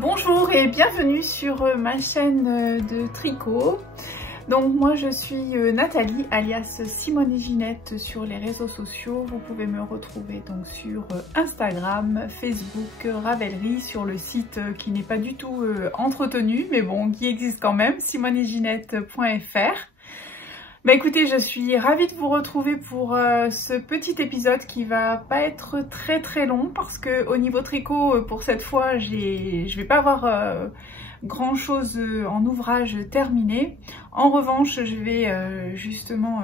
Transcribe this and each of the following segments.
Bonjour et bienvenue sur ma chaîne de tricot. Donc moi je suis Nathalie alias Simone et Ginette sur les réseaux sociaux. Vous pouvez me retrouver donc sur Instagram, Facebook, Ravelry, sur le site qui n'est pas du tout entretenu mais bon qui existe quand même, simoneetginette.fr. Bah écoutez, je suis ravie de vous retrouver pour ce petit épisode qui va pas être très long parce que au niveau tricot pour cette fois je vais pas avoir grand chose en ouvrage terminé. En revanche, je vais justement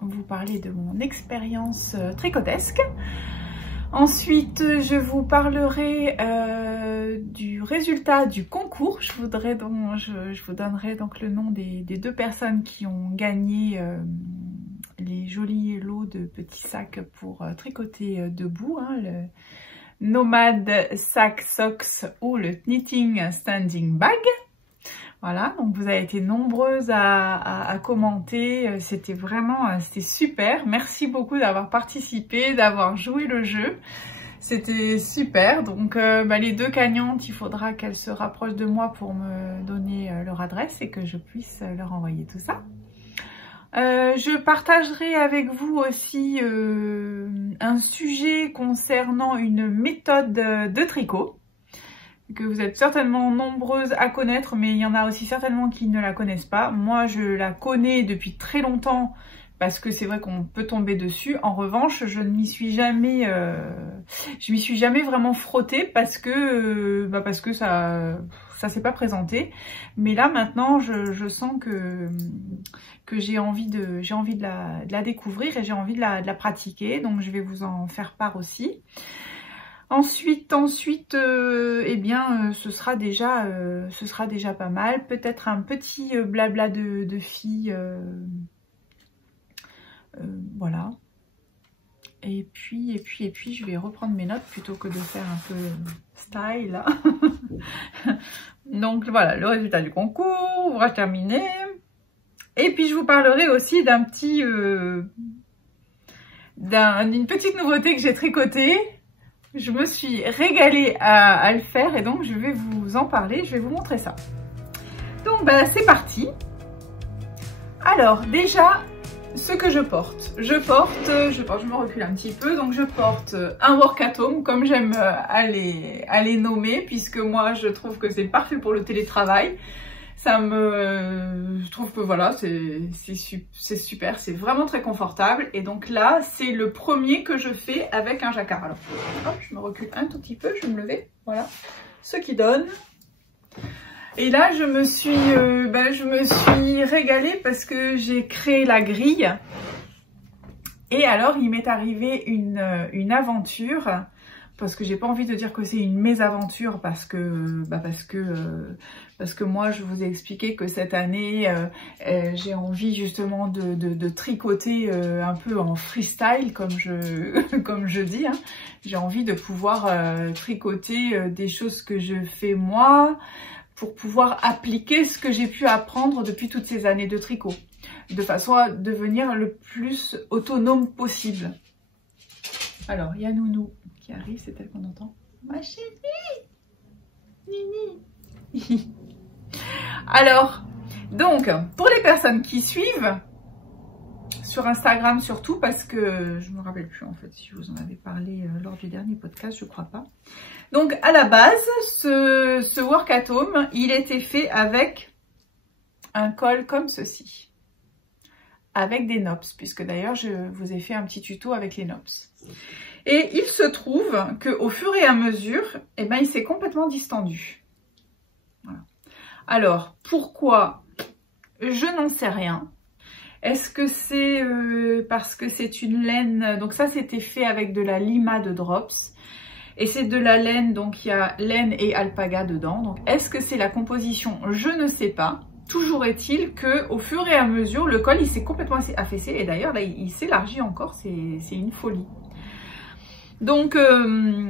vous parler de mon expérience tricotesque. Ensuite, je vous parlerai du résultat du concours. Je vous donnerai donc le nom des deux personnes qui ont gagné les jolis lots de petits sacs pour tricoter debout, hein, le Nomad Sack Socks ou le Knitting Standing Bag. Voilà, donc vous avez été nombreuses à commenter, c'était super. Merci beaucoup d'avoir participé, d'avoir joué le jeu, c'était super. Donc les deux gagnantes, il faudra qu'elles se rapprochent de moi pour me donner leur adresse et que je puisse leur envoyer tout ça. Je partagerai avec vous aussi un sujet concernant une méthode de tricot que vous êtes certainement nombreuses à connaître, mais il y en a aussi certainement qui ne la connaissent pas. Moi, je la connais depuis très longtemps parce que c'est vrai qu'on peut tomber dessus. En revanche, je m'y suis jamais vraiment frottée parce que ça s'est pas présenté. Mais là maintenant, je sens que j'ai envie de la découvrir et j'ai envie de la pratiquer. Donc je vais vous en faire part aussi. Ensuite, ce sera déjà pas mal. Peut-être un petit blabla de filles, voilà. Et puis, je vais reprendre mes notes plutôt que de faire un peu style là. Donc voilà, le résultat du concours, ouvrage terminé. Et puis je vous parlerai aussi d'une petite nouveauté que j'ai tricotée. Je me suis régalée à le faire et donc je vais vous en parler, je vais vous montrer ça. Donc c'est parti. Alors déjà, ce que je porte. Je me recule un petit peu, donc je porte un work at home comme j'aime à les nommer, puisque moi je trouve que c'est parfait pour le télétravail. Je trouve que voilà, c'est super, c'est vraiment très confortable. Et donc là, c'est le premier que je fais avec un jacquard. Alors, hop, je me recule un tout petit peu, je vais me lever, voilà, ce qui donne. Et là, je me suis régalée parce que j'ai créé la grille. Et alors, il m'est arrivé une aventure. Parce que j'ai pas envie de dire que c'est une mésaventure parce que moi je vous ai expliqué que cette année j'ai envie justement de tricoter un peu en freestyle comme je dis, hein. J'ai envie de pouvoir tricoter des choses que je fais moi pour pouvoir appliquer ce que j'ai pu apprendre depuis toutes ces années de tricot de façon à devenir le plus autonome possible. Alors il y a Nounou qui arrive, c'est elle qu'on entend. Ma chérie, Nini. Alors, donc, pour les personnes qui suivent, sur Instagram surtout, parce que je me rappelle plus en fait si je vous en avais parlé lors du dernier podcast, je crois pas. Donc, à la base, ce work at home, il était fait avec un col comme ceci. Avec des nops, puisque d'ailleurs, je vous ai fait un petit tuto avec les nops. Et il se trouve qu'au fur et à mesure, il s'est complètement distendu. Voilà. Alors, pourquoi? Je n'en sais rien. Est-ce que c'est parce que c'est une laine? Donc ça, c'était fait avec de la lima de Drops. Et c'est de la laine, donc il y a laine et alpaga dedans. Donc est-ce que c'est la composition? Je ne sais pas. Toujours est-il qu'au fur et à mesure, le col, il s'est complètement affaissé. Et d'ailleurs, là, il s'élargit encore. C'est une folie. Donc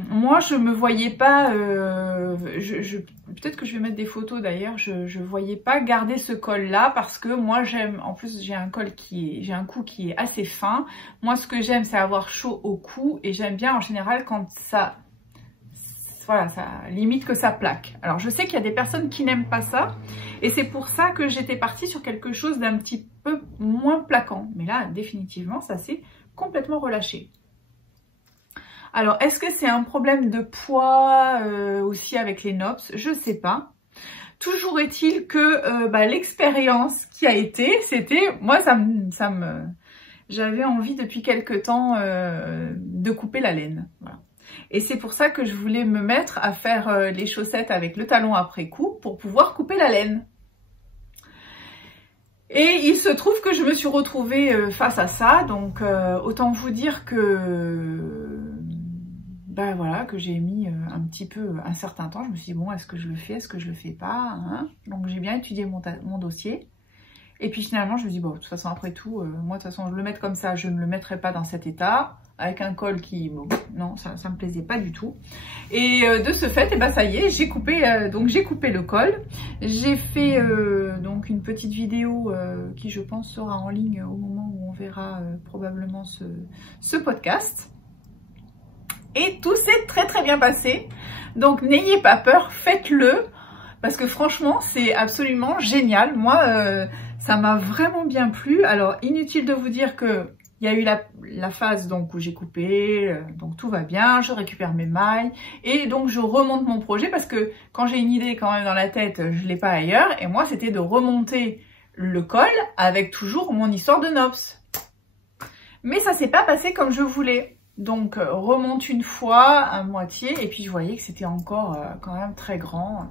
moi je me voyais pas, peut-être que je vais mettre des photos d'ailleurs, je voyais pas garder ce col là parce que moi j'aime, en plus j'ai un cou qui est assez fin. Moi ce que j'aime c'est avoir chaud au cou et j'aime bien en général quand ça voilà, ça limite que ça plaque. Alors je sais qu'il y a des personnes qui n'aiment pas ça et c'est pour ça que j'étais partie sur quelque chose d'un petit peu moins plaquant. Mais là, définitivement, ça s'est complètement relâché. Alors, est-ce que c'est un problème de poids aussi avec les NOPS? Je sais pas. Toujours est-il que l'expérience qui a été, c'était, moi j'avais envie depuis quelque temps de couper la laine. Voilà. Et c'est pour ça que je voulais me mettre à faire les chaussettes avec le talon après coup pour pouvoir couper la laine. Et il se trouve que je me suis retrouvée face à ça, donc autant vous dire que voilà, que j'ai mis un certain temps. Je me suis dit bon, est-ce que je le fais, est-ce que je le fais pas, hein? Donc j'ai bien étudié mon dossier. Et puis finalement je me dis bon, de toute façon après tout, moi de toute façon je le mets comme ça, je ne le mettrai pas dans cet état, avec un col qui, bon, non, ça me plaisait pas du tout. Et de ce fait, ça y est, j'ai coupé le col. J'ai fait donc une petite vidéo qui je pense sera en ligne au moment où on verra probablement ce podcast. Et tout s'est très très bien passé. Donc n'ayez pas peur, faites-le. Parce que franchement, c'est absolument génial. Moi, ça m'a vraiment bien plu. Alors, inutile de vous dire que il y a eu la phase donc où j'ai coupé, donc tout va bien, je récupère mes mailles et donc je remonte mon projet parce que quand j'ai une idée quand même dans la tête, je l'ai pas ailleurs. Et moi, c'était de remonter le col avec toujours mon histoire de NOPS. Mais ça s'est pas passé comme je voulais. Donc remonte une fois à moitié et puis je voyais que c'était encore quand même très grand.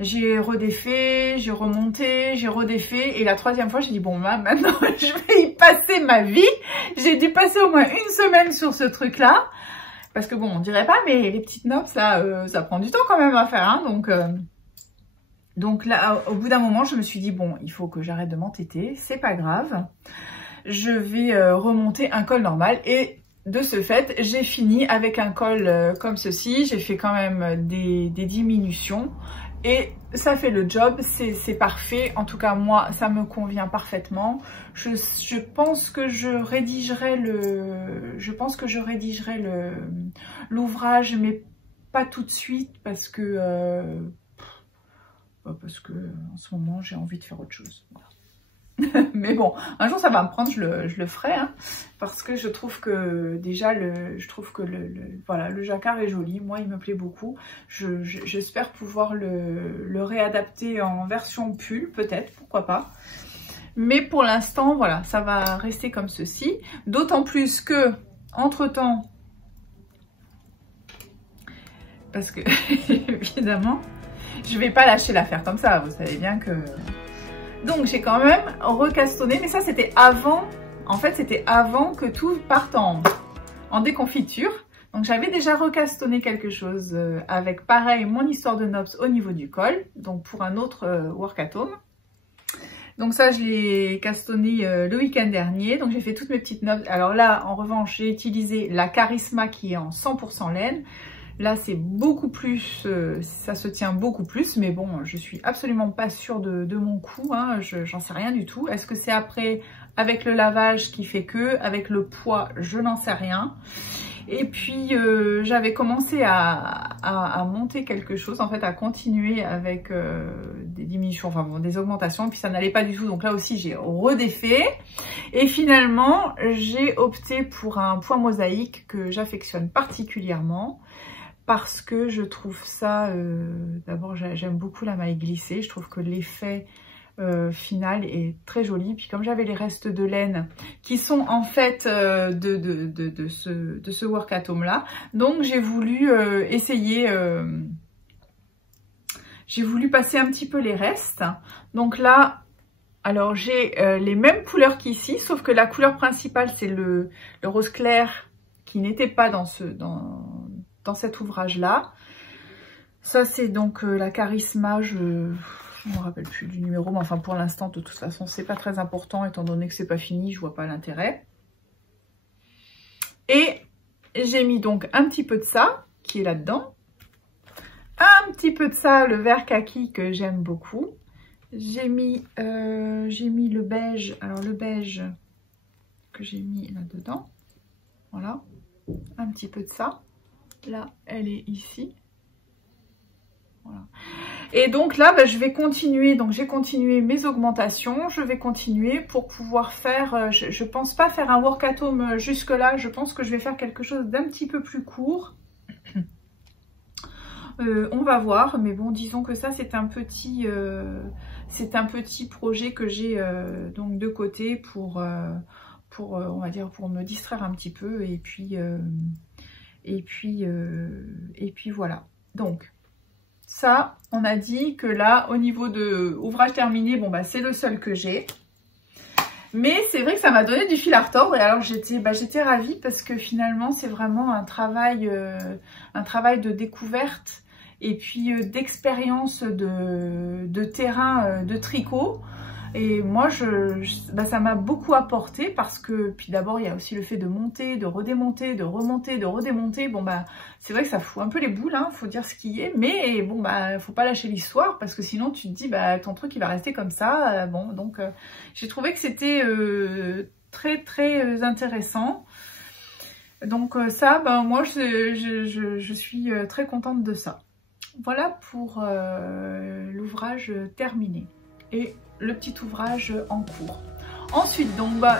J'ai redéfait, j'ai remonté, j'ai redéfait et la troisième fois j'ai dit bon maintenant je vais y passer ma vie. J'ai dû passer au moins une semaine sur ce truc là parce que bon on dirait pas mais les petites NOPS là ça prend du temps quand même à faire hein, donc là au bout d'un moment je me suis dit bon il faut que j'arrête de m'entêter, c'est pas grave, je vais remonter un col normal et de ce fait, j'ai fini avec un col comme ceci. J'ai fait quand même des diminutions et ça fait le job, c'est parfait. En tout cas, moi, ça me convient parfaitement. Je pense que je rédigerai l'ouvrage, mais pas tout de suite parce que en ce moment, j'ai envie de faire autre chose. Voilà. Mais bon, un jour ça va me prendre, je le ferai, hein, parce que je trouve que déjà, voilà, le jacquard est joli, moi il me plaît beaucoup. J'espère pouvoir le réadapter en version pull, peut-être, pourquoi pas. Mais pour l'instant, voilà, ça va rester comme ceci. D'autant plus que, entre-temps, parce que, évidemment, je vais pas lâcher l'affaire comme ça, vous savez bien que... Donc j'ai quand même recastonné, mais ça c'était avant, en fait c'était avant que tout parte en déconfiture. Donc j'avais déjà recastonné quelque chose avec pareil mon histoire de NOPS au niveau du col, donc pour un autre work at home. Donc ça je l'ai castonné le week-end dernier, donc j'ai fait toutes mes petites NOPS. Alors là en revanche j'ai utilisé la Charisma qui est en 100% laine. Là, c'est beaucoup plus, ça se tient beaucoup plus, mais bon, je suis absolument pas sûre de mon coup, hein, j'en sais rien du tout. Est-ce que c'est après, avec le lavage qui fait que, avec le poids, je n'en sais rien. Et puis, j'avais commencé à monter quelque chose, en fait, à continuer avec des diminutions, enfin bon, des augmentations, et puis ça n'allait pas du tout. Donc là aussi, j'ai redéfait. Et finalement, j'ai opté pour un poids mosaïque que j'affectionne particulièrement. Parce que je trouve ça, d'abord j'aime beaucoup la maille glissée, je trouve que l'effet final est très joli. Puis comme j'avais les restes de laine qui sont en fait de ce work at home là, donc j'ai voulu essayer, j'ai voulu passer un petit peu les restes. Donc là, alors j'ai les mêmes couleurs qu'ici, sauf que la couleur principale c'est le rose clair qui n'était pas dans cet ouvrage là. Ça c'est donc la Charisma, je ne me rappelle plus du numéro, mais enfin pour l'instant de toute façon c'est pas très important étant donné que c'est pas fini, je vois pas l'intérêt. Et j'ai mis donc un petit peu de ça qui est là dedans, un petit peu de ça, le vert kaki que j'aime beaucoup. J'ai mis le beige, alors le beige que j'ai mis là dedans, voilà, un petit peu de ça. Là, elle est ici. Voilà. Et donc là, bah, je vais continuer. Donc j'ai continué mes augmentations. Je vais continuer pour pouvoir faire... je pense pas faire un work at home jusque là. Je pense que je vais faire quelque chose d'un petit peu plus court. On va voir. Mais bon, disons que ça, c'est un petit projet que j'ai donc de côté pour on va dire, pour me distraire un petit peu. Et puis voilà. Donc... ça, on a dit que là, au niveau de ouvrage terminé, bon bah c'est le seul que j'ai. Mais c'est vrai que ça m'a donné du fil à retordre et alors j'étais ravie parce que finalement c'est vraiment un travail de découverte et puis d'expérience de terrain de tricot. Et moi, ça m'a beaucoup apporté parce que, puis d'abord, il y a aussi le fait de monter, de redémonter, de remonter, de redémonter. Bon, bah, c'est vrai que ça fout un peu les boules, hein, faut dire ce qui est. Mais bon, bah, faut pas lâcher l'histoire parce que sinon, tu te dis, bah, ton truc, il va rester comme ça. Bon, donc, j'ai trouvé que c'était très, très intéressant. Donc, ça, bah, moi, je suis très contente de ça. Voilà pour l'ouvrage terminé. Et le petit ouvrage en cours. Ensuite, donc, bah,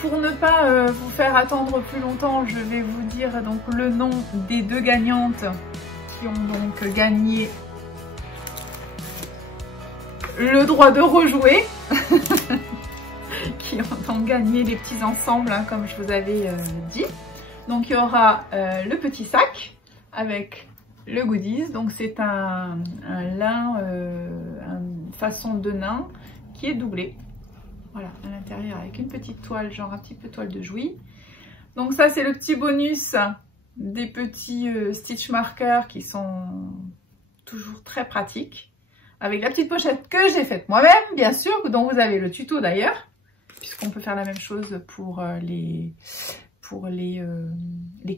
pour ne pas vous faire attendre plus longtemps, je vais vous dire donc le nom des deux gagnantes qui ont donc gagné le droit de rejouer, qui ont donc gagné les petits ensembles, hein, comme je vous avais dit. Donc, il y aura le petit sac avec le goodies. Donc, c'est un lin, une façon de nain qui est doublé, voilà, à l'intérieur avec une petite toile, genre un petit peu toile de Jouy. Donc ça c'est le petit bonus des petits stitch markers qui sont toujours très pratiques, avec la petite pochette que j'ai faite moi-même, bien sûr, dont vous avez le tuto d'ailleurs, puisqu'on peut faire la même chose pour les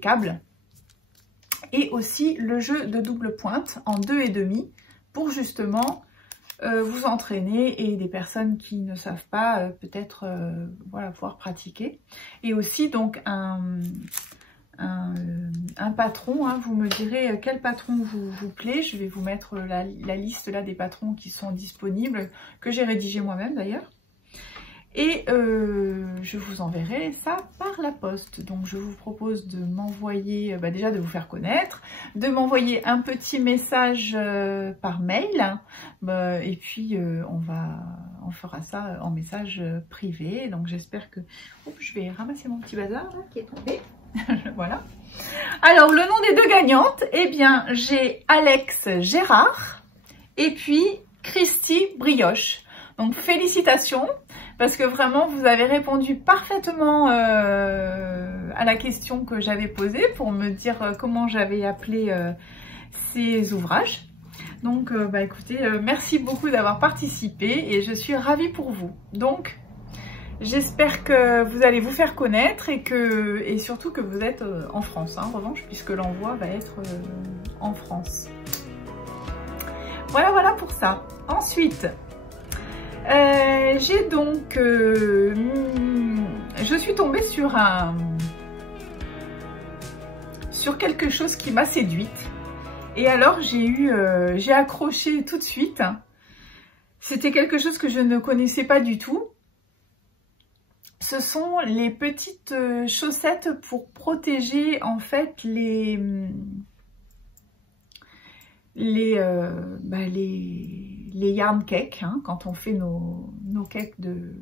câbles. Et aussi le jeu de double pointe en 2,5 pour justement vous entraîner et des personnes qui ne savent pas peut-être voilà, pouvoir pratiquer. Et aussi donc un patron, hein, vous me direz quel patron vous plaît. Je vais vous mettre la liste là des patrons qui sont disponibles, que j'ai rédigé moi-même d'ailleurs. Et je vous enverrai ça par la poste. Donc je vous propose de m'envoyer, déjà de vous faire connaître, de m'envoyer un petit message par mail. Et puis on fera ça en message privé. Donc j'espère que... Oups, je vais ramasser mon petit bazar là, qui est tombé. Voilà. Alors le nom des deux gagnantes, eh bien j'ai Alex Gérard et puis Christy Brioche. Donc félicitations, parce que vraiment vous avez répondu parfaitement à la question que j'avais posée pour me dire comment j'avais appelé ces ouvrages. Donc écoutez, merci beaucoup d'avoir participé et je suis ravie pour vous. Donc j'espère que vous allez vous faire connaître et surtout que vous êtes en France, hein, en revanche, puisque l'envoi va être en France. Voilà pour ça. Ensuite, j'ai donc... je suis tombée sur quelque chose qui m'a séduite. Et alors j'ai accroché tout de suite. C'était quelque chose que je ne connaissais pas du tout. Ce sont les petites chaussettes pour protéger en fait les yarn cakes, hein, quand on fait nos cakes de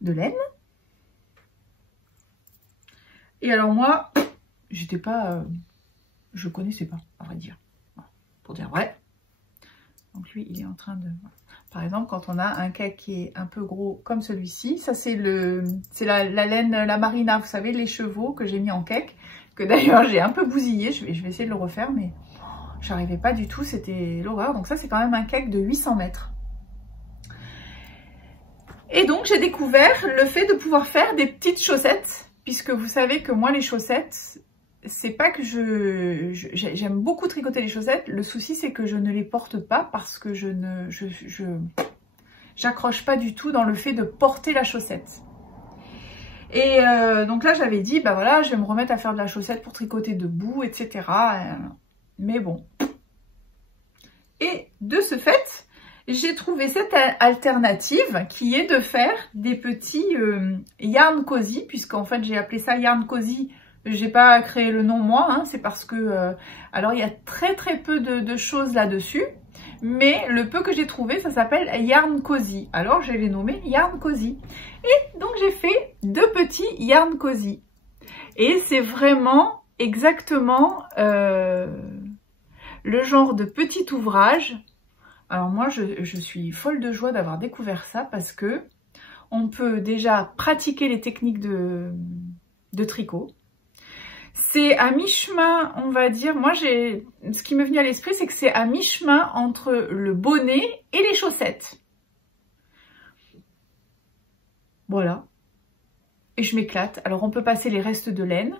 laine. Et alors moi, j'étais pas, je connaissais pas, à vrai dire, pour dire vrai. Donc lui, il est en train de... Par exemple, quand on a un cake qui est un peu gros comme celui-ci, ça c'est la laine, la Marina, vous savez, les chevaux que j'ai mis en cake, que d'ailleurs j'ai un peu bousillé, je vais essayer de le refaire, mais j'arrivais pas du tout, c'était l'horreur. Donc ça c'est quand même un cake de 800 mètres. Et donc j'ai découvert le fait de pouvoir faire des petites chaussettes, puisque vous savez que moi les chaussettes, c'est pas que j'aime beaucoup tricoter les chaussettes, le souci c'est que je ne les porte pas parce que j'accroche pas du tout dans le fait de porter la chaussette. Et donc là j'avais dit, voilà, je vais me remettre à faire de la chaussette pour tricoter debout, etc. Mais bon. Et de ce fait, j'ai trouvé cette alternative qui est de faire des petits yarn cozy, puisqu'en fait j'ai appelé ça yarn cozy. J'ai pas créé le nom moi, hein, c'est parce que alors il y a très peu de choses là-dessus, mais le peu que j'ai trouvé, ça s'appelle yarn cozy. Alors je l'ai nommé yarn cozy. Et donc j'ai fait 2 petits yarn cozy. Et c'est vraiment exactement le genre de petit ouvrage. Alors moi, je suis folle de joie d'avoir découvert ça parce que on peut déjà pratiquer les techniques de tricot. C'est à mi-chemin, on va dire, moi ce qui m'est venu à l'esprit, c'est que c'est à mi-chemin entre le bonnet et les chaussettes. Voilà. Et je m'éclate. Alors on peut passer les restes de laine.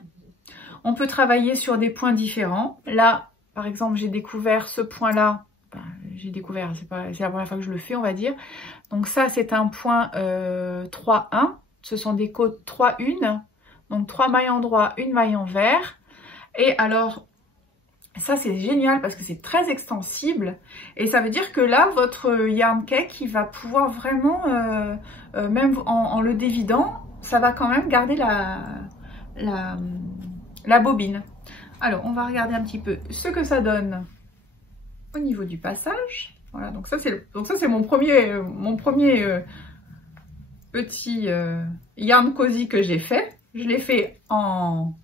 On peut travailler sur des points différents. Là, par exemple, j'ai découvert ce point-là. Enfin, j'ai découvert, c'est la première fois que je le fais, on va dire. Donc ça, c'est un point 3-1. Ce sont des côtes 3-1. Donc 3 mailles en droit, 1 maille en vert. Et alors, ça c'est génial parce que c'est très extensible. Et ça veut dire que là, votre yarn cake, il va pouvoir vraiment, même en le dévidant, ça va quand même garder la bobine. Alors, on va regarder un petit peu ce que ça donne au niveau du passage. Voilà, donc ça c'est mon premier petit yarn cozy que j'ai fait. Je l'ai fait en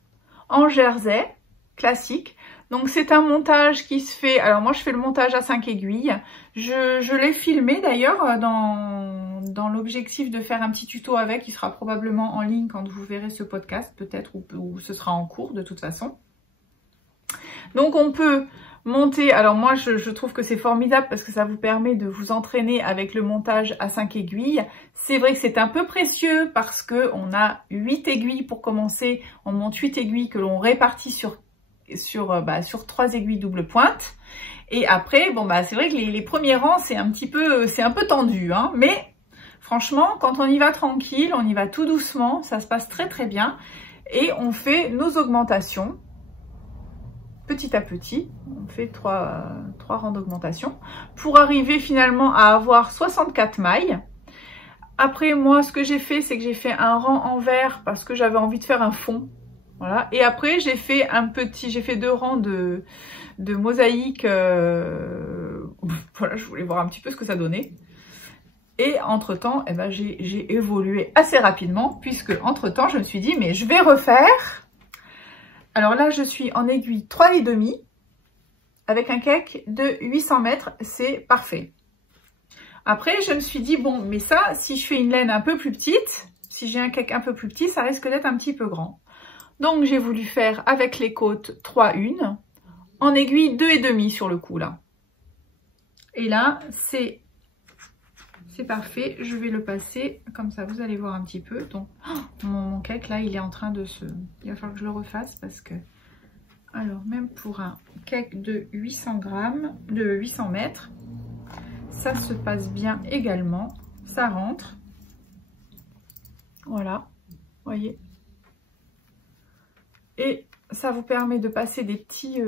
jersey classique. Donc c'est un montage qui se fait, alors moi je fais le montage à 5 aiguilles. Je l'ai filmé d'ailleurs dans l'objectif de faire un petit tuto avec. Il sera probablement en ligne quand vous verrez ce podcast, peut-être, ou ce sera en cours de toute façon. Donc on peut monter, alors moi je trouve que c'est formidable parce que ça vous permet de vous entraîner avec le montage à 5 aiguilles. C'est vrai que c'est un peu précieux parce que on a 8 aiguilles pour commencer. On monte 8 aiguilles que l'on répartit sur 3 aiguilles double pointe. Et après, bon bah c'est vrai que les premiers rangs c'est un peu tendu, hein, mais franchement quand on y va tranquille, on y va tout doucement, ça se passe très bien et on fait nos augmentations. Petit à petit, on fait 3 rangs d'augmentation pour arriver finalement à avoir 64 mailles. Après, moi, ce que j'ai fait, c'est que j'ai fait un rang en vert parce que j'avais envie de faire un fond. Voilà. Et après, j'ai fait 2 rangs de mosaïque. Voilà, je voulais voir un petit peu ce que ça donnait. Et entre-temps, eh ben, j'ai évolué assez rapidement puisque entre-temps, je me suis dit, mais je vais refaire. Alors là, je suis en aiguille 3,5 avec un cake de 800 mètres, c'est parfait. Après, je me suis dit, bon, mais ça, si je fais une laine un peu plus petite, si j'ai un cake un peu plus petit, ça risque d'être un petit peu grand. Donc, j'ai voulu faire avec les côtes 3,1 en aiguille 2,5 sur le coup, là. Et là, c'est parfait. Je vais le passer, comme ça, vous allez voir un petit peu. Donc, mon cake, là, il est en train de se... Il va falloir que je le refasse parce que... Alors, même pour un cake de 800 grammes, de 800 mètres, ça se passe bien également. Ça rentre. Voilà, voyez. Et ça vous permet de passer des petits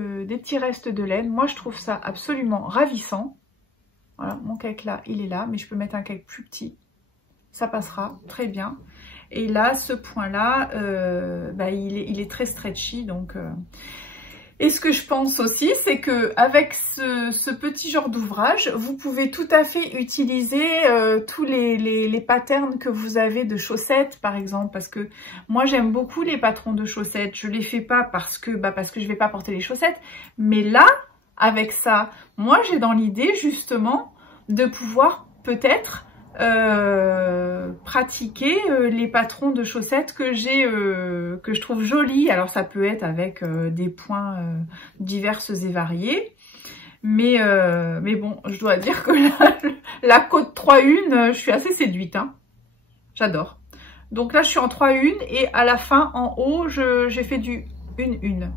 restes de laine. Moi, je trouve ça absolument ravissant. Voilà, mon cake là, il est là, mais je peux mettre un cake plus petit. Ça passera très bien. Et là, ce point-là, il est très stretchy. Donc, Et ce que je pense aussi, c'est que avec ce petit genre d'ouvrage, vous pouvez tout à fait utiliser tous les patterns que vous avez de chaussettes, par exemple. Parce que moi, j'aime beaucoup les patrons de chaussettes. Je les fais pas parce que je vais pas porter les chaussettes. Mais là, avec ça, moi, j'ai dans l'idée justement de pouvoir peut-être pratiquer les patrons de chaussettes que je trouve jolis. Alors ça peut être avec des points divers et variés, mais bon, je dois dire que la côte 3-1, je suis assez séduite, hein. J'adore. Donc là je suis en 3-1 et à la fin en haut j'ai fait du 1-1.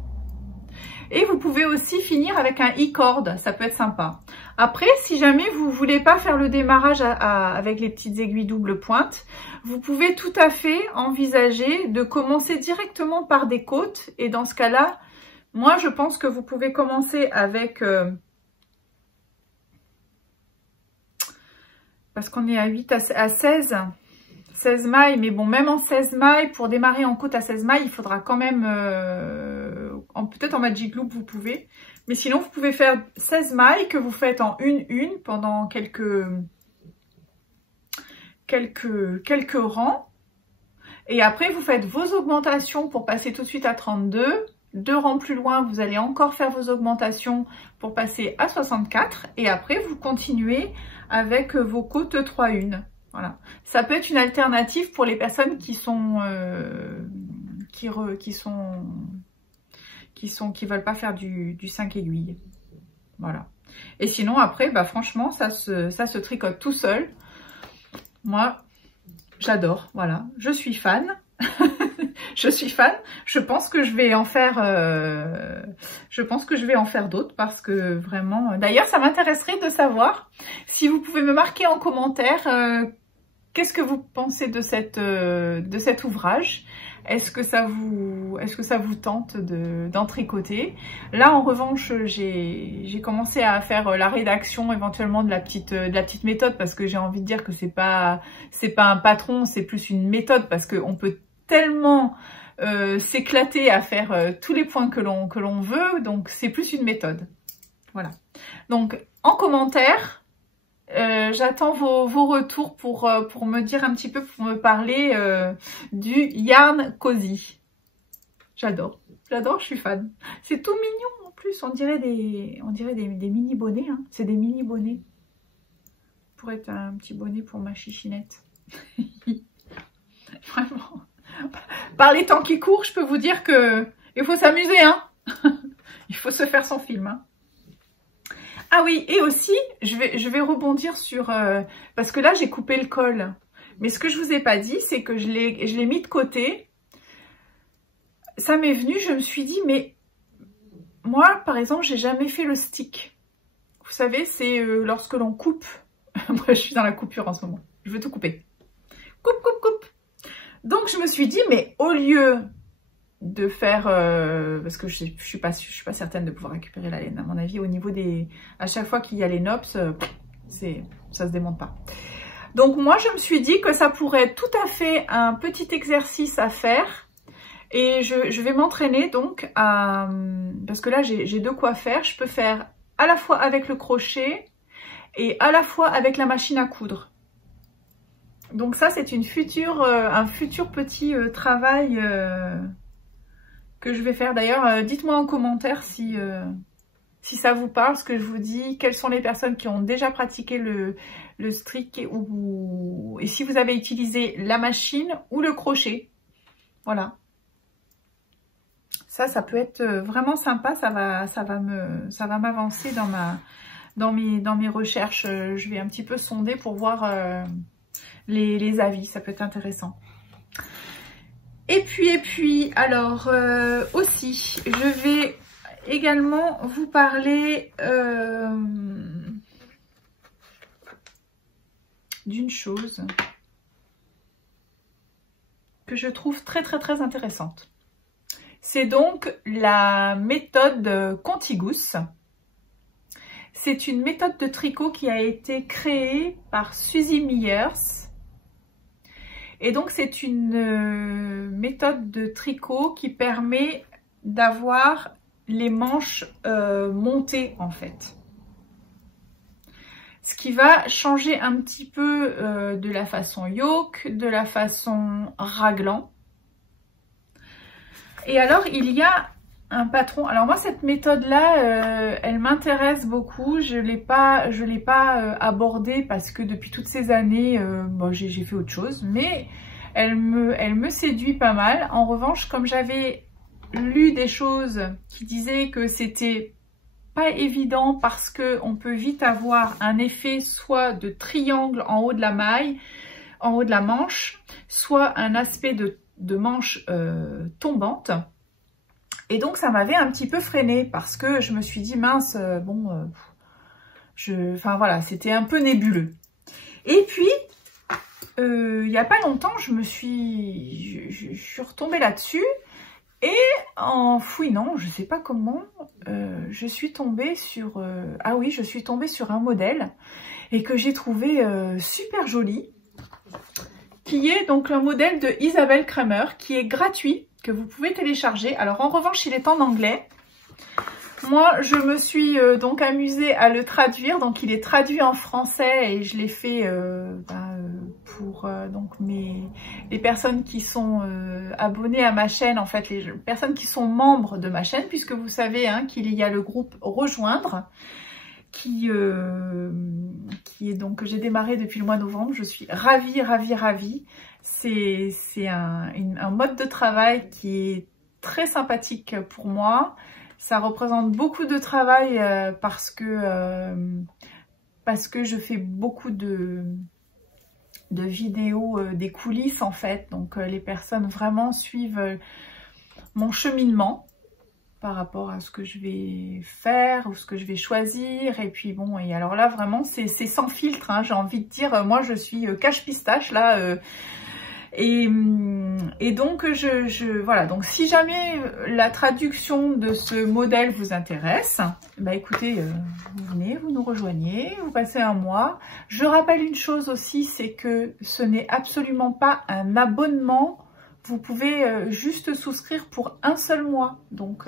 Et vous pouvez aussi finir avec un i-cord, ça peut être sympa. Après, si jamais vous ne voulez pas faire le démarrage avec les petites aiguilles double pointe, vous pouvez tout à fait envisager de commencer directement par des côtes et dans ce cas-là, Moi, je pense que vous pouvez commencer avec... parce qu'on est à 8 à 16 mailles. Mais bon, même en 16 mailles, pour démarrer en côte à 16 mailles, il faudra quand même... peut-être en Magic Loop, vous pouvez. Mais sinon, vous pouvez faire 16 mailles que vous faites en une pendant quelques rangs. Et après, vous faites vos augmentations pour passer tout de suite à 32. 2 rangs plus loin, vous allez encore faire vos augmentations pour passer à 64. Et après, vous continuez avec vos côtes 3-1. Voilà. Ça peut être une alternative pour les personnes qui sont... qui veulent pas faire du 5 aiguilles. Voilà. Et sinon, après, bah, franchement, ça se tricote tout seul. Moi, j'adore. Voilà. Je suis fan. Je suis fan. Je pense que je vais en faire d'autres parce que vraiment... D'ailleurs, ça m'intéresserait de savoir si vous pouvez me marquer en commentaire qu'est-ce que vous pensez de cet ouvrage. Est-ce que ça vous tente d'en tricoter? Là, en revanche, j'ai commencé à faire la rédaction éventuellement de la petite méthode parce que j'ai envie de dire que c'est pas un patron, c'est plus une méthode parce qu'on peut tellement s'éclater à faire tous les points que l'on veut, donc c'est plus une méthode. Voilà. Donc, en commentaire, j'attends vos retours pour me dire un petit peu, pour me parler du Yarn Cozy. J'adore, je suis fan. C'est tout mignon en plus, on dirait des mini bonnets, hein. C'est des mini bonnets. Pour être un petit bonnet pour ma chichinette. Vraiment. Par les temps qui courent, je peux vous dire que il faut s'amuser, hein. Il faut se faire son film, hein. Ah oui, et aussi, je vais rebondir sur... parce que là, j'ai coupé le col. Mais ce que je vous ai pas dit, c'est que je l'ai mis de côté. Ça m'est venu, je me suis dit, mais moi, par exemple, j'ai jamais fait le stick. Vous savez, c'est lorsque l'on coupe. Moi, je suis dans la coupure en ce moment. Je veux tout couper. Coupe, coupe, coupe. Donc, je me suis dit, mais au lieu de faire... parce que je suis pas certaine de pouvoir récupérer la laine. À mon avis, au niveau des... À chaque fois qu'il y a les nops, ça se démonte pas. Donc, moi, je me suis dit que ça pourrait être tout à fait un petit exercice à faire. Et je vais m'entraîner donc à... Parce que là, j'ai de quoi faire. Je peux faire à la fois avec le crochet et à la fois avec la machine à coudre. Donc ça, c'est un futur petit travail que je vais faire. D'ailleurs, dites-moi en commentaire si ça vous parle, ce que je vous dis, quelles sont les personnes qui ont déjà pratiqué le strick et si vous avez utilisé la machine ou le crochet. Voilà. Ça peut être vraiment sympa, ça va m'avancer dans mes recherches. Je vais un petit peu sonder pour voir les avis, ça peut être intéressant. Et puis, alors aussi, je vais également vous parler d'une chose que je trouve très intéressante. C'est donc la méthode Contigus. C'est une méthode de tricot qui a été créée par Suzy Myers. Et donc, c'est une méthode de tricot qui permet d'avoir les manches montées, en fait. Ce qui va changer un petit peu de la façon yoke, de la façon raglan. Et alors, il y a un patron. Alors moi, cette méthode-là, elle m'intéresse beaucoup. Je l'ai pas abordée parce que depuis toutes ces années, bon, j'ai fait autre chose. Mais elle me séduit pas mal. En revanche, comme j'avais lu des choses qui disaient que c'était pas évident parce que on peut vite avoir un effet soit de triangle en haut de la maille, en haut de la manche, soit un aspect de manche tombante. Et donc ça m'avait un petit peu freinée parce que je me suis dit mince, bon, enfin voilà, c'était un peu nébuleux. Et puis il n'y a pas longtemps, je suis retombée là-dessus Et en fouinant, je sais pas comment, je suis tombée sur... ah oui, je suis tombée sur un modèle et que j'ai trouvé super joli, qui est donc le modèle de Isabelle Kramer, qui est gratuit, que vous pouvez télécharger. Alors en revanche, il est en anglais. Moi, je me suis donc amusée à le traduire. Donc il est traduit en français et je l'ai fait pour donc les personnes qui sont abonnées à ma chaîne, en fait les personnes qui sont membres de ma chaîne, puisque vous savez hein, qu'il y a le groupe Rejoindre qui est donc que j'ai démarré depuis le mois de novembre. Je suis ravie. C'est un mode de travail qui est très sympathique pour moi. Ça représente beaucoup de travail parce que je fais beaucoup de vidéos des coulisses en fait. Donc les personnes vraiment suivent mon cheminement par rapport à ce que je vais faire ou ce que je vais choisir. Et puis bon, et alors là vraiment c'est sans filtre, hein, j'ai envie de dire, moi je suis cache pistache là. Et donc voilà, donc si jamais la traduction de ce modèle vous intéresse, bah écoutez, vous venez, vous nous rejoignez, vous passez un mois. Je rappelle une chose aussi, c'est que ce n'est absolument pas un abonnement. Vous pouvez juste souscrire pour un seul mois. Donc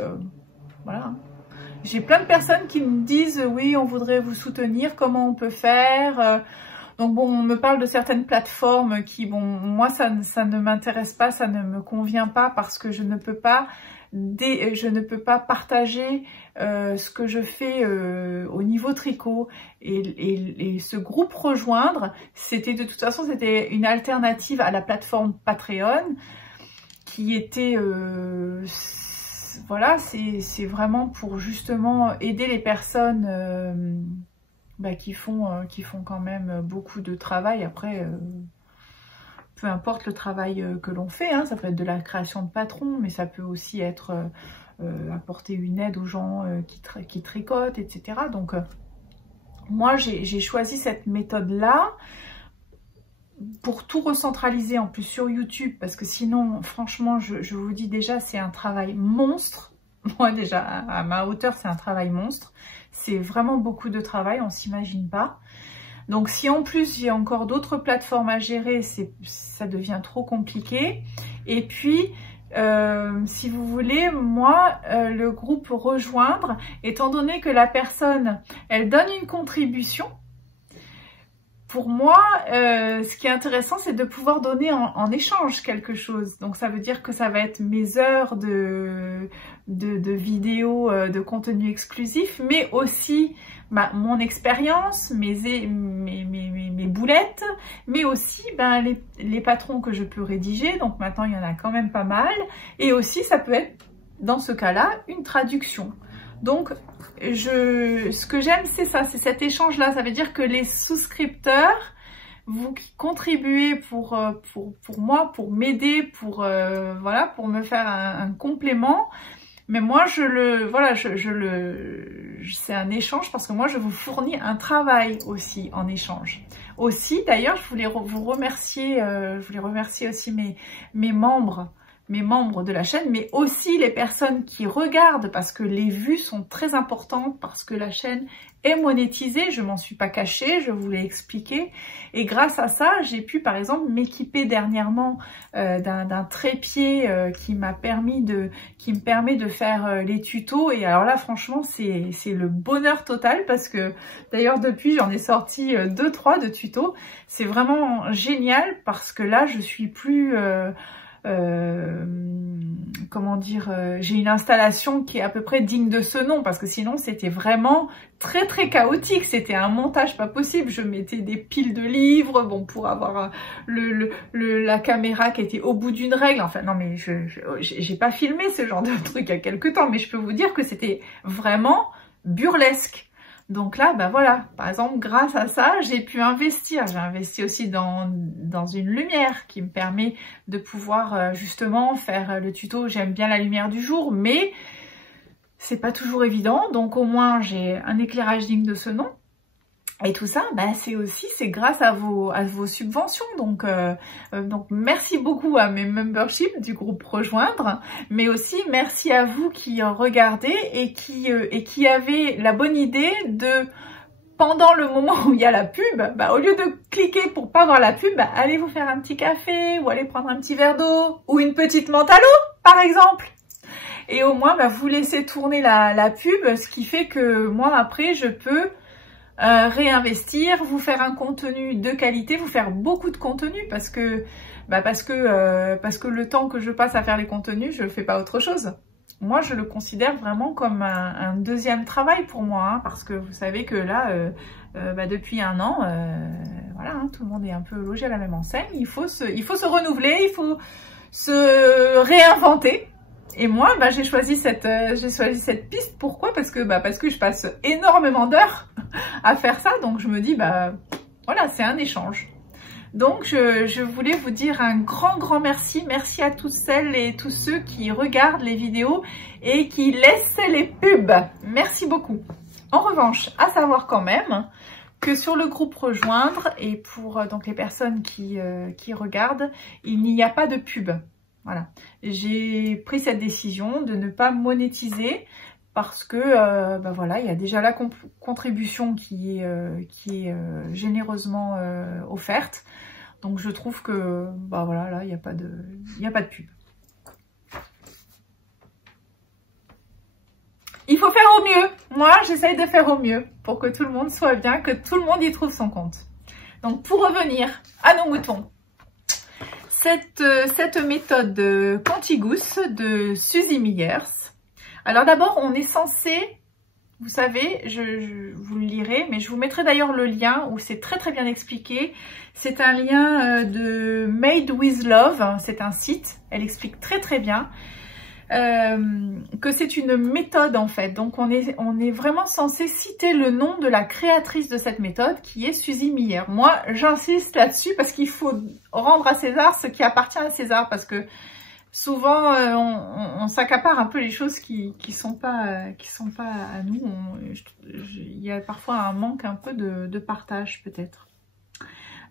voilà. J'ai plein de personnes qui me disent oui, on voudrait vous soutenir, comment on peut faire donc bon, on me parle de certaines plateformes qui, bon, moi ça ne m'intéresse pas, ça ne me convient pas parce que je ne peux pas partager ce que je fais au niveau tricot et ce groupe Rejoindre, c'était de toute façon c'était une alternative à la plateforme Patreon qui était voilà, c'est vraiment pour justement aider les personnes qui font quand même beaucoup de travail. Après, peu importe le travail que l'on fait, hein, ça peut être de la création de patrons, mais ça peut aussi être apporter une aide aux gens qui tricotent, etc. Donc, moi, j'ai choisi cette méthode-là pour tout recentraliser en plus sur YouTube, parce que sinon, franchement, je vous dis déjà, c'est un travail monstre. Moi déjà, à ma hauteur, c'est un travail monstre. C'est vraiment beaucoup de travail, on s'imagine pas. Donc si en plus j'ai encore d'autres plateformes à gérer, ça devient trop compliqué. Et puis, si vous voulez, moi, le groupe Rejoindre, étant donné que la personne, elle donne une contribution, pour moi, ce qui est intéressant, c'est de pouvoir donner en échange quelque chose. Donc, ça veut dire que ça va être mes heures de vidéos, de contenu exclusif, mais aussi mon expérience, mes boulettes, mais aussi les patrons que je peux rédiger. Donc, maintenant, il y en a quand même pas mal. Et aussi, ça peut être, dans ce cas-là, une traduction. Donc, ce que j'aime, c'est ça, c'est cet échange-là. Ça veut dire que les souscripteurs, vous qui contribuez pour moi, pour m'aider, voilà, pour me faire un complément. Mais moi, c'est un échange parce que moi, je vous fournis un travail aussi en échange. Aussi, d'ailleurs, je voulais vous remercier, aussi mes membres de la chaîne, mais aussi les personnes qui regardent, parce que les vues sont très importantes, parce que la chaîne est monétisée, je m'en suis pas cachée, je vous l'ai expliqué, et grâce à ça, j'ai pu par exemple m'équiper dernièrement d'un trépied qui me permet de faire les tutos, et alors là franchement c'est le bonheur total, parce que d'ailleurs depuis j'en ai sorti 2-3 de tutos, c'est vraiment génial, parce que là je suis plus... comment dire, j'ai une installation qui est à peu près digne de ce nom, parce que sinon c'était vraiment très chaotique, c'était un montage pas possible. Je mettais des piles de livres, bon, pour avoir la caméra qui était au bout d'une règle. Enfin non, mais j'ai pas filmé ce genre de truc il y a quelques temps, mais je peux vous dire que c'était vraiment burlesque. Donc là, voilà, par exemple, grâce à ça, j'ai pu investir. J'ai investi aussi dans une lumière qui me permet de pouvoir justement faire le tuto. J'aime bien la lumière du jour, mais c'est pas toujours évident. Donc au moins, j'ai un éclairage digne de ce nom. Et tout ça, bah, c'est grâce à vos subventions. Donc merci beaucoup à mes memberships du groupe Rejoindre, mais aussi merci à vous qui regardez et qui avez la bonne idée de, pendant le moment où il y a la pub, bah, au lieu de cliquer pour pas voir la pub, bah, allez vous faire un petit café ou allez prendre un petit verre d'eau ou une petite menthe à l'eau, par exemple. Et au moins, bah, vous laissez tourner la pub, ce qui fait que moi, après, je peux réinvestir, vous faire un contenu de qualité, vous faire beaucoup de contenu parce que le temps que je passe à faire les contenus, je ne fais pas autre chose. Moi, je le considère vraiment comme un deuxième travail pour moi, hein, parce que vous savez que là, depuis 1 an, voilà, hein, tout le monde est un peu logé à la même enseigne. Il faut se renouveler, il faut se réinventer. Et moi, bah, j'ai choisi cette piste. Pourquoi? Parce que je passe énormément d'heures à faire ça. Donc je me dis, bah voilà, c'est un échange. Donc je voulais vous dire un grand merci. Merci à toutes celles et tous ceux qui regardent les vidéos et qui laissent les pubs. Merci beaucoup. En revanche, à savoir quand même que sur le groupe Rejoindre et pour donc les personnes qui regardent, il n'y a pas de pub. Voilà, j'ai pris cette décision de ne pas monétiser parce que voilà, il y a déjà la contribution qui est généreusement offerte. Donc je trouve que bah voilà, là il n'y a pas de pub. Il faut faire au mieux. Moi, j'essaye de faire au mieux pour que tout le monde soit bien, que tout le monde y trouve son compte. Donc pour revenir à nos moutons. Cette méthode Cantigous de Suzy Meyers. Alors d'abord, on est censé, vous savez, je vous le lirai, mais je vous mettrai d'ailleurs le lien où c'est très bien expliqué. C'est un lien de Made with Love, c'est un site, elle explique très bien. Que c'est une méthode en fait, donc on est vraiment censé citer le nom de la créatrice de cette méthode qui est Suzy Meyers. Moi j'insiste là-dessus parce qu'il faut rendre à César ce qui appartient à César, parce que souvent on s'accapare un peu les choses qui sont pas à nous. Il y a parfois un manque un peu de partage peut-être.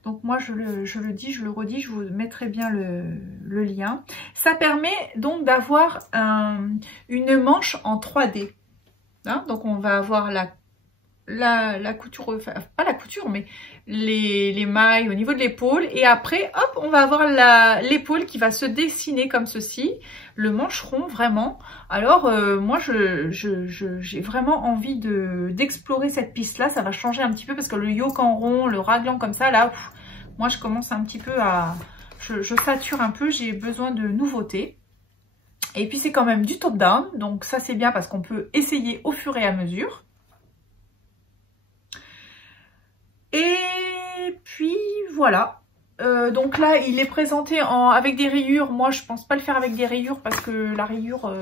Donc moi je le dis, je le redis, je vous mettrai bien le lien. Ça permet donc d'avoir une manche en 3D. Hein, donc on va avoir la couture, enfin pas la couture, mais les mailles au niveau de l'épaule. Et après, hop, on va avoir l'épaule qui va se dessiner comme ceci, le mancheron vraiment. Alors moi j'ai vraiment envie d'explorer cette piste là. Ça va changer un petit peu parce que le yoke en rond, le raglan comme ça là, moi je commence un petit peu à, je sature un peu, j'ai besoin de nouveautés. Et puis c'est quand même du top down, donc ça c'est bien parce qu'on peut essayer au fur et à mesure. Et puis voilà. Donc là, il est présenté avec des rayures. Moi, je pense pas le faire avec des rayures parce que la rayure,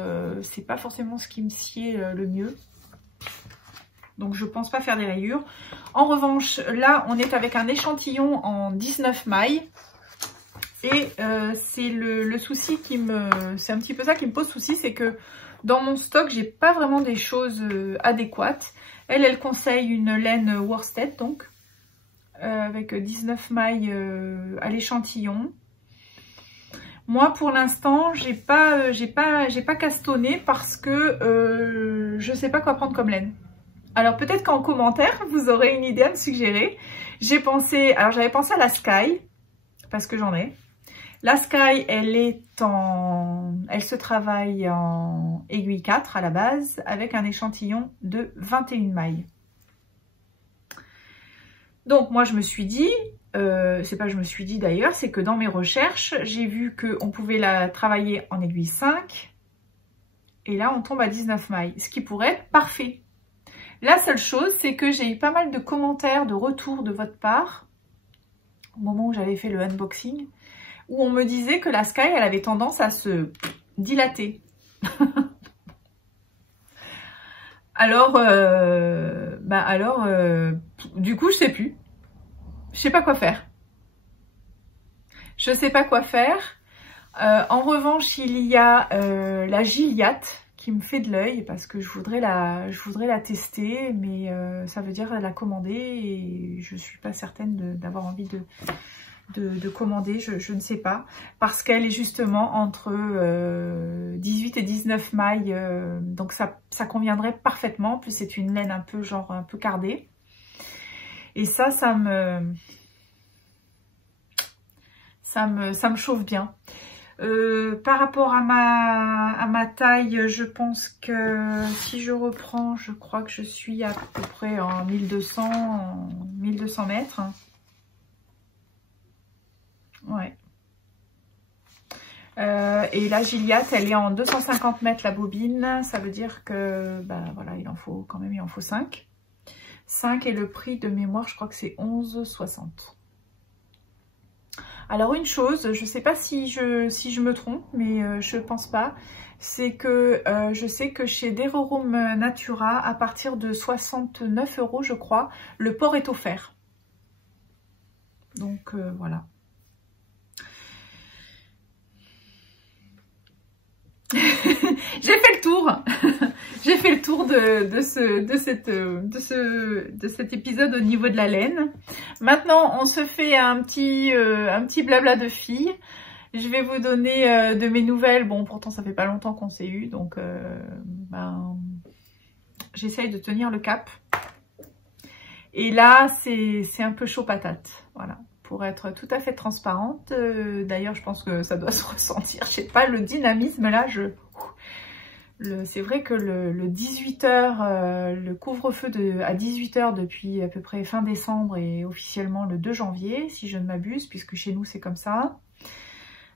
c'est pas forcément ce qui me sied le mieux. Donc, je pense pas faire des rayures. En revanche, là, on est avec un échantillon en 19 mailles. Et c'est le souci c'est un petit peu ça qui me pose souci, c'est que dans mon stock, j'ai pas vraiment des choses adéquates. Elle conseille une laine worsted, donc. Avec 19 mailles à l'échantillon. Moi pour l'instant j'ai pas castonné parce que je sais pas quoi prendre comme laine. Alors peut-être qu'en commentaire vous aurez une idée à me suggérer. J'avais pensé à la Sky parce que j'en ai. La Sky elle se travaille en aiguille 4 à la base avec un échantillon de 21 mailles. Donc moi je me suis dit, c'est pas je me suis dit d'ailleurs, c'est que dans mes recherches, j'ai vu qu'on pouvait la travailler en aiguille 5. Et là on tombe à 19 mailles, ce qui pourrait être parfait. La seule chose, c'est que j'ai eu pas mal de commentaires, de retours de votre part, au moment où j'avais fait le unboxing, où on me disait que la Sky, elle avait tendance à se dilater. Alors, du coup, je sais plus. Je sais pas quoi faire. Je sais pas quoi faire. En revanche, il y a la Gilliatt me fait de l'œil parce que je voudrais la tester, mais ça veut dire la commander et je suis pas certaine d'avoir envie de commander, je ne sais pas, parce qu'elle est justement entre 18 et 19 mailles, donc ça conviendrait parfaitement. En plus c'est une laine un peu genre un peu cardée, et ça me chauffe bien. Par rapport à ma taille, je pense que si je reprends, je crois que je suis à peu près en 1200 mètres. Ouais. Et la Gilliatt, elle est en 250 mètres la bobine. Ça veut dire que, bah voilà, il en faut 5. 5 et le prix de mémoire, je crois que c'est 11,60. Alors une chose, je ne sais pas si je me trompe, mais je pense pas, c'est que je sais que chez Derorum Natura, à partir de 69 € je crois, le port est offert. Donc voilà. J'ai fait le tour. J'ai fait le tour de cet épisode au niveau de la laine. Maintenant, on se fait un petit blabla de filles. Je vais vous donner de mes nouvelles. Bon, pourtant, ça fait pas longtemps qu'on s'est eu, donc j'essaye de tenir le cap. Et là, c'est un peu chaud patate. Voilà. Pour être tout à fait transparente. D'ailleurs, je pense que ça doit se ressentir. Je sais pas, le dynamisme là, c'est vrai que le 18h, le couvre-feu à 18h depuis à peu près fin décembre et officiellement le 2 janvier, si je ne m'abuse, puisque chez nous c'est comme ça.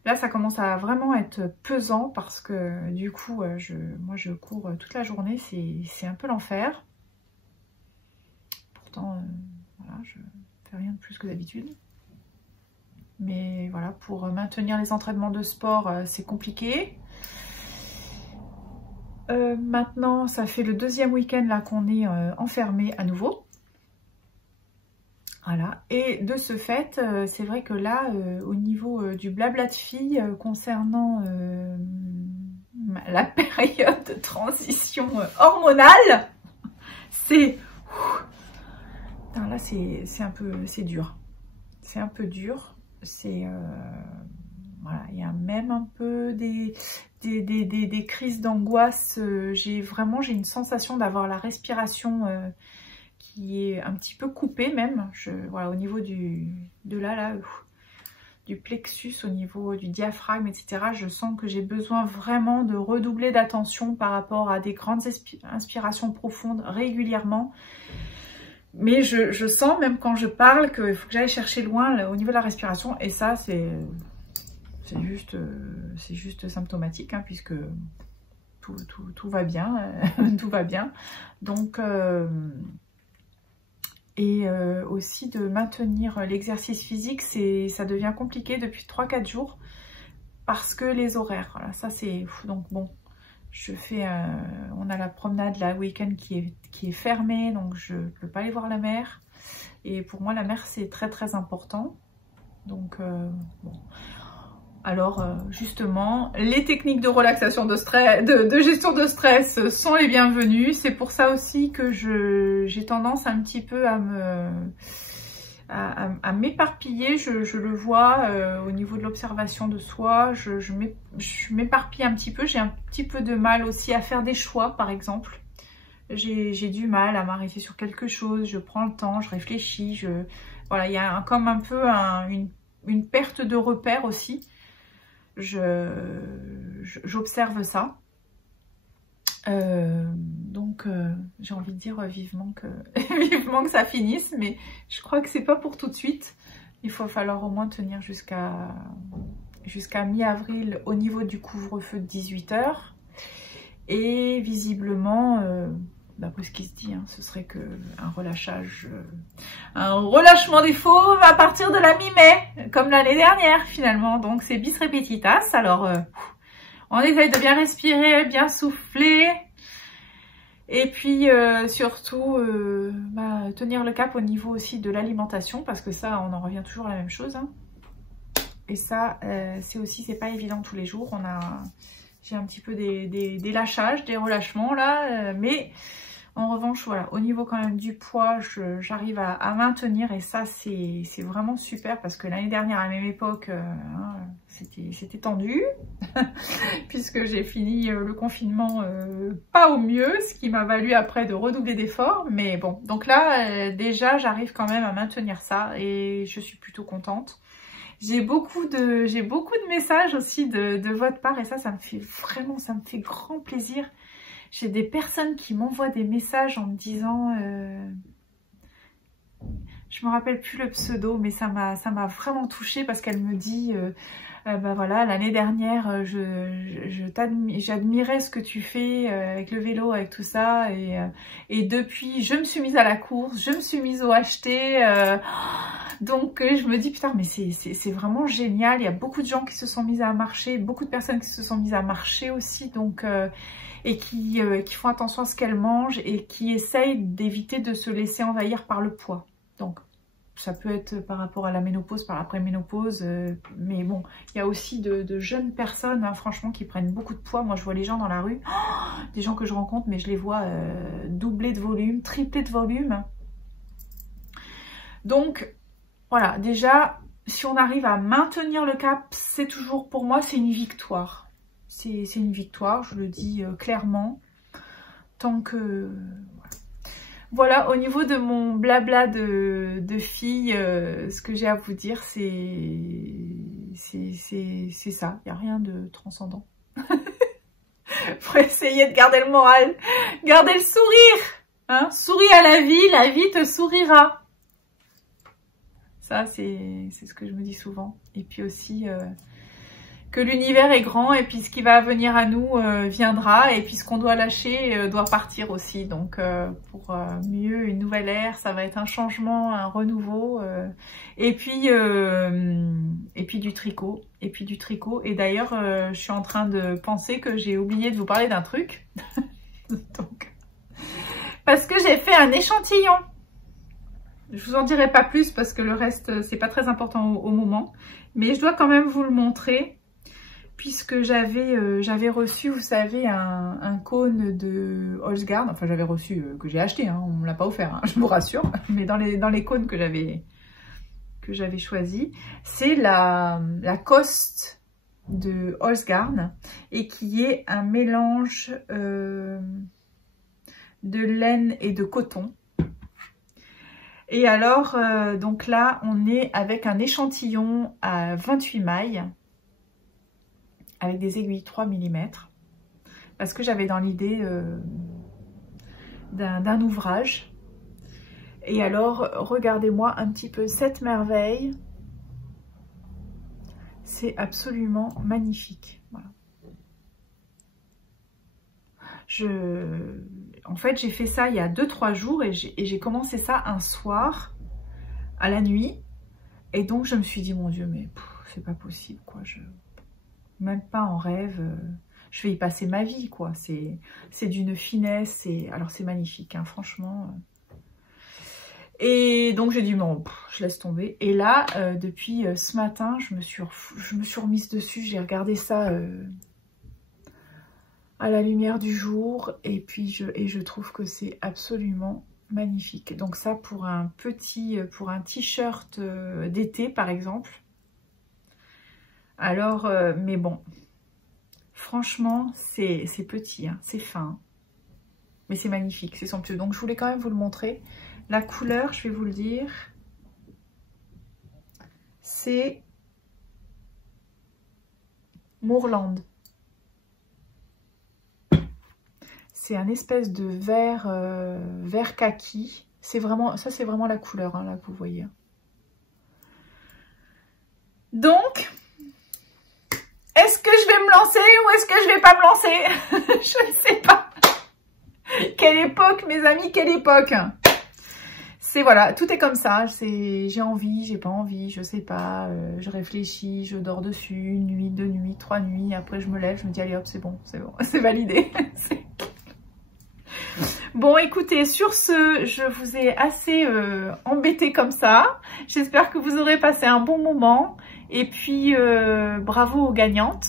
Là, ça commence à vraiment être pesant parce que du coup, moi je cours toute la journée, c'est un peu l'enfer. Pourtant, voilà, je fais rien de plus que d'habitude. Mais voilà, pour maintenir les entraînements de sport, c'est compliqué. Maintenant, ça fait le deuxième week-end là qu'on est enfermé à nouveau. Voilà. Et de ce fait, c'est vrai que là, au niveau du blabla de filles, concernant la période de transition hormonale, c'est... Là, c'est dur. C'est un peu dur. C'est voilà, il y a même un peu des crises d'angoisse. J'ai une sensation d'avoir la respiration qui est un petit peu coupée même. Voilà, au niveau du plexus, au niveau du diaphragme, etc. Je sens que j'ai besoin vraiment de redoubler d'attention par rapport à des grandes inspirations profondes régulièrement. Mais je sens, même quand je parle, qu'il faut que j'aille chercher loin là, au niveau de la respiration. Et ça, c'est juste symptomatique, hein, puisque tout va bien. Tout va bien. Donc, aussi de maintenir l'exercice physique, ça devient compliqué depuis 3-4 jours. Parce que les horaires, voilà, ça c'est... Donc bon... on a la promenade la week-end qui est fermée, donc je ne peux pas aller voir la mer. Et pour moi, la mer, c'est très très important. Donc, bon. Alors, justement, les techniques de relaxation de stress, de gestion de stress sont les bienvenues. C'est pour ça aussi que j'ai tendance un petit peu à m'éparpiller, je le vois au niveau de l'observation de soi, je m'éparpille un petit peu, j'ai un petit peu de mal aussi à faire des choix par exemple. J'ai du mal à m'arrêter sur quelque chose, je prends le temps, je réfléchis, voilà, il y a comme un peu une perte de repère aussi, j'observe ça. Donc j'ai envie de dire vivement que ça finisse, mais je crois que c'est pas pour tout de suite. Il va falloir au moins tenir jusqu'à mi-avril au niveau du couvre-feu de 18 h. Et visiblement, d'après ce qui se dit, hein, ce serait que un relâchement des fauves à partir de la mi-mai, comme l'année dernière finalement. Donc c'est bis repetitas. Alors on essaye de bien respirer, bien souffler. Et puis surtout tenir le cap au niveau aussi de l'alimentation, parce que ça on en revient toujours à la même chose, hein. Et ça c'est pas évident tous les jours. J'ai un petit peu des lâchages, des relâchements là, mais en revanche, voilà, au niveau quand même du poids, j'arrive à maintenir et ça, c'est vraiment super parce que l'année dernière, à la même époque, c'était tendu puisque j'ai fini le confinement pas au mieux, ce qui m'a valu après de redoubler d'efforts. Mais bon, donc là, déjà, j'arrive quand même à maintenir ça et je suis plutôt contente. J'ai beaucoup de messages aussi de votre part et ça me fait vraiment, ça me fait grand plaisir. J'ai des personnes qui m'envoient des messages en me disant, je me rappelle plus le pseudo, mais ça m'a vraiment touchée parce qu'elle me dit, bah voilà, l'année dernière, j'admirais ce que tu fais avec le vélo, avec tout ça, et depuis, je me suis mise à la course, je me suis mise au acheter. Donc je me dis putain mais c'est vraiment génial, il y a beaucoup de gens qui se sont mis à marcher, beaucoup de personnes qui se sont mises à marcher aussi, donc et qui font attention à ce qu'elles mangent et qui essayent d'éviter de se laisser envahir par le poids. Donc ça peut être par rapport à la ménopause, par l'après-ménopause, mais bon, il y a aussi de jeunes personnes, hein, franchement, qui prennent beaucoup de poids. Moi je vois les gens dans la rue, des gens que je rencontre, mais je les vois doubler de volume, tripler de volume. Donc voilà, déjà, si on arrive à maintenir le cap, c'est toujours, pour moi, c'est une victoire. C'est une victoire, je le dis clairement. Tant que... Voilà, au niveau de mon blabla de fille, ce que j'ai à vous dire, c'est ça. Il n'y a rien de transcendant. Faut essayer de garder le moral, garder le sourire. Hein, souris à la vie te sourira. Ça, c'est ce que je me dis souvent. Et puis aussi que l'univers est grand et puis ce qui va venir à nous viendra. Et puis ce qu'on doit lâcher doit partir aussi. Donc pour mieux, une nouvelle ère, ça va être un changement, un renouveau. Et puis du tricot. Et puis du tricot. Et d'ailleurs, je suis en train de penser que j'ai oublié de vous parler d'un truc. Donc, parce que j'ai fait un échantillon. Je vous en dirai pas plus parce que le reste, c'est pas très important au moment. Mais je dois quand même vous le montrer. Puisque j'avais reçu, vous savez, un cône de Holzgarn. Enfin, j'avais reçu, que j'ai acheté, hein, on me l'a pas offert, hein, je vous rassure. Mais dans les cônes que j'avais choisi, c'est la Coste de Holzgarn. Et qui est un mélange de laine et de coton. Et alors, donc là, on est avec un échantillon à 28 mailles, avec des aiguilles 3 mm, parce que j'avais dans l'idée d'un ouvrage. Et alors, regardez-moi un petit peu cette merveille. C'est absolument magnifique. Voilà. En fait, j'ai fait ça il y a 2-3 jours et j'ai commencé ça un soir à la nuit. Et donc, je me suis dit, mon Dieu, mais c'est pas possible, quoi. Même pas en rêve. Je vais y passer ma vie, quoi. C'est d'une finesse. Alors, c'est magnifique, hein, franchement. Et donc, j'ai dit, non, je laisse tomber. Et là, depuis ce matin, je me suis remise dessus. J'ai regardé ça... à la lumière du jour et puis je trouve que c'est absolument magnifique. Donc ça pour un t-shirt d'été par exemple. Alors mais bon, franchement c'est petit, hein, c'est fin, mais c'est magnifique, c'est somptueux. Donc je voulais quand même vous le montrer. La couleur, je vais vous le dire, c'est Moorland. C'est un espèce de vert, vert kaki. C'est vraiment, ça c'est vraiment la couleur, hein, là que vous voyez. Donc, est-ce que je vais me lancer ou est-ce que je vais pas me lancer? Je ne sais pas. Quelle époque, mes amis, quelle époque. C'est voilà, tout est comme ça. J'ai envie, j'ai pas envie, je sais pas. Je réfléchis, je dors dessus, une nuit, 2 nuits, 3 nuits. Après je me lève, je me dis allez hop, c'est bon, c'est validé. Bon, écoutez, sur ce, je vous ai assez embêté comme ça. J'espère que vous aurez passé un bon moment. Et puis, bravo aux gagnantes.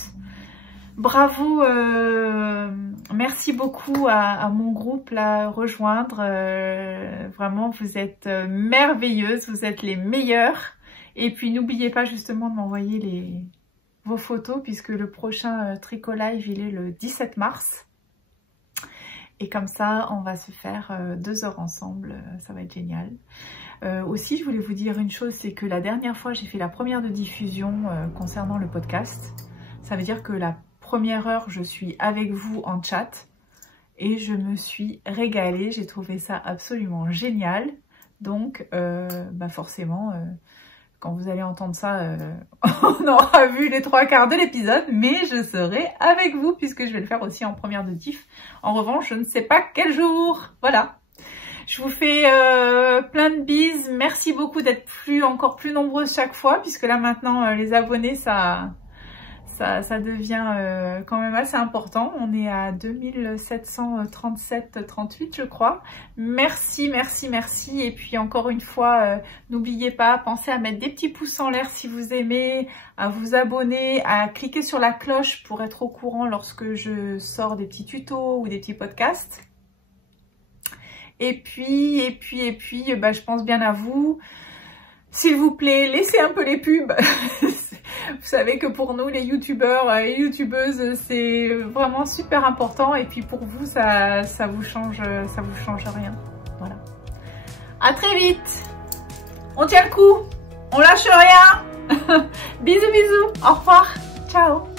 Bravo, merci beaucoup à mon groupe là, rejoindre. Vraiment, vous êtes merveilleuses, vous êtes les meilleures. Et puis n'oubliez pas justement de m'envoyer vos photos puisque le prochain Tricot Live il est le 17 mars. Et comme ça, on va se faire 2 heures ensemble, ça va être génial. Aussi, je voulais vous dire une chose, c'est que la dernière fois, j'ai fait la première de diffusion concernant le podcast. Ça veut dire que la première heure, je suis avec vous en chat et je me suis régalée. J'ai trouvé ça absolument génial. Donc, forcément, quand vous allez entendre ça, on aura vu les 3/4 de l'épisode, mais je serai avec vous puisque je vais le faire aussi en première de diff. En revanche, je ne sais pas quel jour. Voilà. Je vous fais plein de bises. Merci beaucoup d'être encore plus nombreuses chaque fois puisque là maintenant, les abonnés, ça devient quand même assez important. On est à 2737,38 je crois. Merci, merci, merci. Et puis encore une fois, n'oubliez pas, pensez à mettre des petits pouces en l'air si vous aimez, à vous abonner, à cliquer sur la cloche pour être au courant lorsque je sors des petits tutos ou des petits podcasts. Et puis, je pense bien à vous. S'il vous plaît, laissez un peu les pubs. Vous savez que pour nous, les youtubeurs et youtubeuses, c'est vraiment super important. Et puis pour vous, ça vous change rien. Voilà. À très vite. On tient le coup. On lâche rien. Bisous, bisous. Au revoir. Ciao.